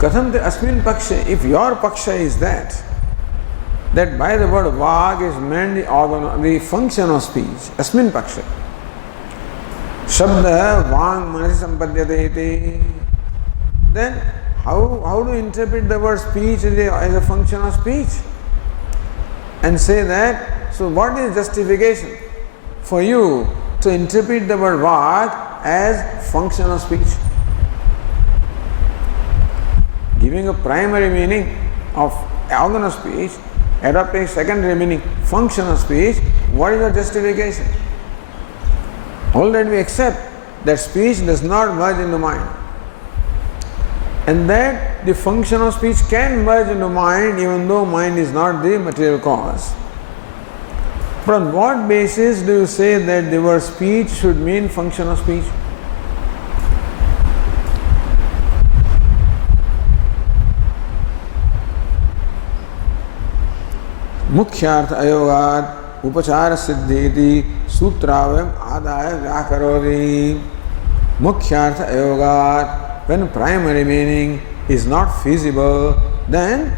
कथं ते अस्मिन् पक्षे, if your paksha is that by the word vag is meant the organ, the function of speech, अस्मिन् पक्षे शब्दः वाङ् मनसि सम्पद्यते इति, then how do you interpret the word speech as a function of speech and say that? So what is justification for you to interpret the word vag as function of speech? Giving a primary meaning of organ of speech, adopting secondary meaning function of speech, what is the justification? All that we accept that speech does not merge into mind, and that the function of speech can merge into mind even though mind is not the material cause. But on what basis do you say that the word speech should mean function of speech? मुख्यार्थ अयोगात् उपचार सिद्धि सूत्रावयम आदाय व्याकरोति. मुख्यार्थ अयोगात्, when primary meaning is not feasible, then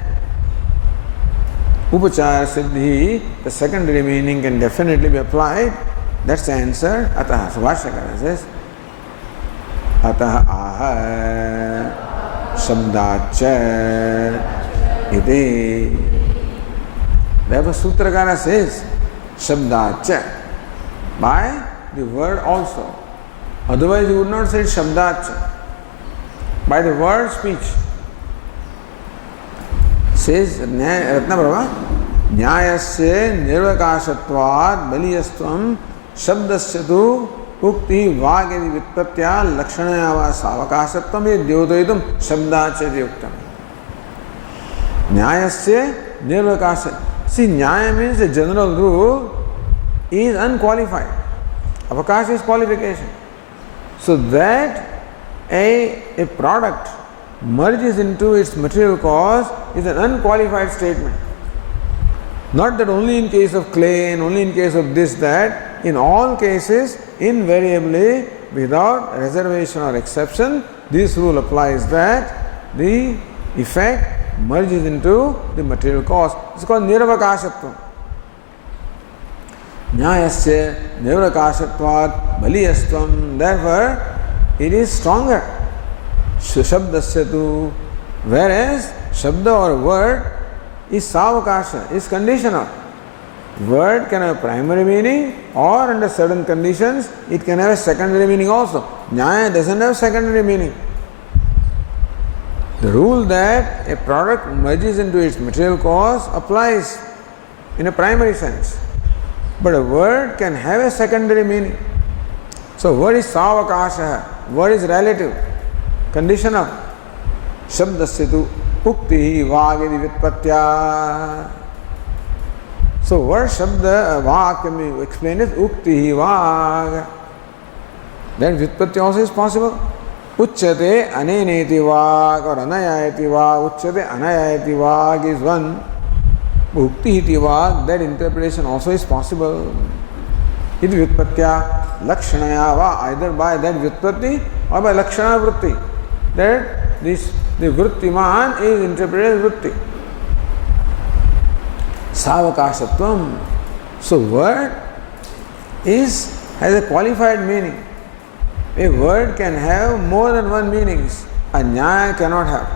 upachara siddhi, the secondary meaning can definitely be applied. That's the answer. Ataha. So Bhashyakara says, Ataha aha shabdacha iti. Therefore Sutrakara says shabdacha, by the word also. Otherwise you would not say shabdacha. By the word speech. Says Ratnaprabha, Nyayasya nirvakashatvat baliyastvam shabdasya tu ukti vagadi vitpatya lakshanayava savakashatvam yadyotoidam shabdachati yuktam. Nyayasya nirvakashat. See, Nyaya means the general rule is unqualified. Avakasha is qualification. So that a product merges into its material cause is an unqualified statement. Not that only in case of clay and only in case of this, that. In all cases, invariably, without reservation or exception, this rule applies that the effect merges into the material cause. It's called niravakashatvam. Nyayasya niravakashatvat baliyastvam. Therefore, it is stronger. Shabdasya tu. Whereas Shabda or word is savakasha, is conditional. Word can have primary meaning, or under certain conditions it can have a secondary meaning also. Nyaya doesn't have secondary meaning. The rule that a product merges into its material cause applies in a primary sense. But a word can have a secondary meaning. So word is savakasha, word is relative, conditional. Shabdasya tu ukti vagidi vitpatya. So word shabda vag can be explained as ukti vag. Then vitpatya also is possible. Uchyate aneneti vag or anayayati vag. Uchyate anayayati vag is one. Ukti iti vag, that interpretation also is possible. Iti vitpatya lakshanaya va, either by that vitpatti or by lakshana vritti. That the vrittiman is interpreted as vritti. Savakashatvam. So word has a qualified meaning. A word can have more than one meanings. A nyaya cannot have.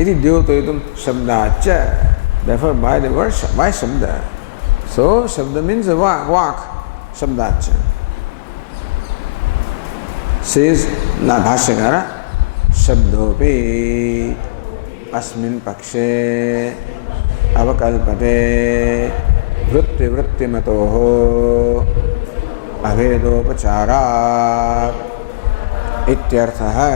Iti dyotoyitum shabdacha. Therefore, by the word, by shabda. So, shabda means a vak, shabdacha. Says La Bhashyakara, shabdopi asmin pakshe avakalpate vritti matoho avedopachara ityarthaha.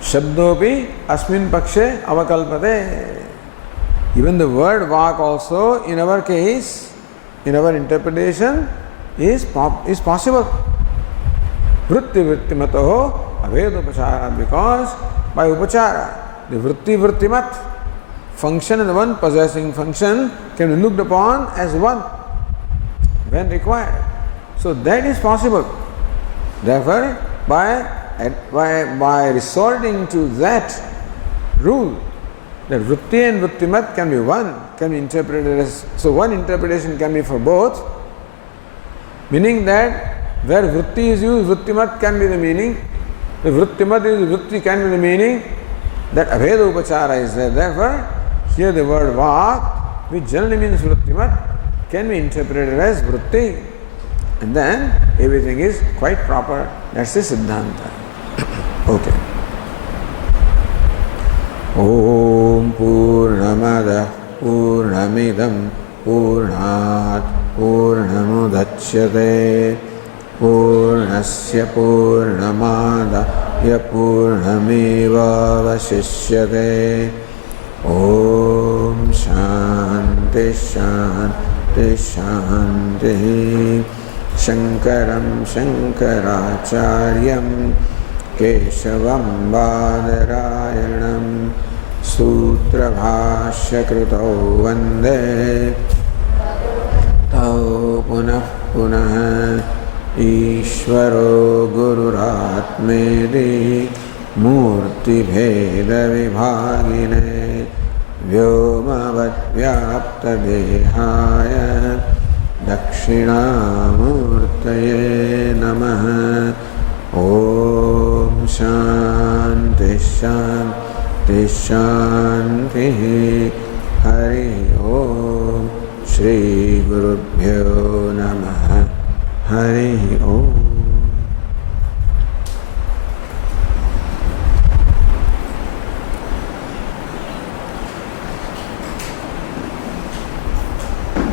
Shabdopi asmin pakshe avakalpate. Even the word vak also, in our case, in our interpretation, is possible. Vritti matoho avedopachara, because by upachara, the vrittimat function and the one possessing function can be looked upon as one when required. So that is possible. Therefore, by resorting to that rule, that vritti and vrittimat can be one, can be interpreted as, so one interpretation can be for both, meaning that where vritti is used, vrittimat can be the meaning, the vrittimat is vritti can be the meaning, that abheda upachara is there. Therefore, here the word vak, which generally means vrittimat, can be interpreted as vritti, and then everything is quite proper. That's the Siddhanta. Okay. Om Purnamada Purnamidam Purnat Purnamudachyate Purnasya Purnamada Purnameva Vashishyate. Om Shanti Shanti Shanti. Shankaram Shankaracharyam Keshavam Badarayanam Sutra Bhashya Krito Vande Tau Punah Punah Ishvaro Gururatmedi Murti Bheda Vibhagine Vyomavad Vyapta Dehaya Dakshinamurtaye Namaha. Om Shanti Shanti Shanti. Hari Om. Shri Gurubhyo Namaha. Hari Om.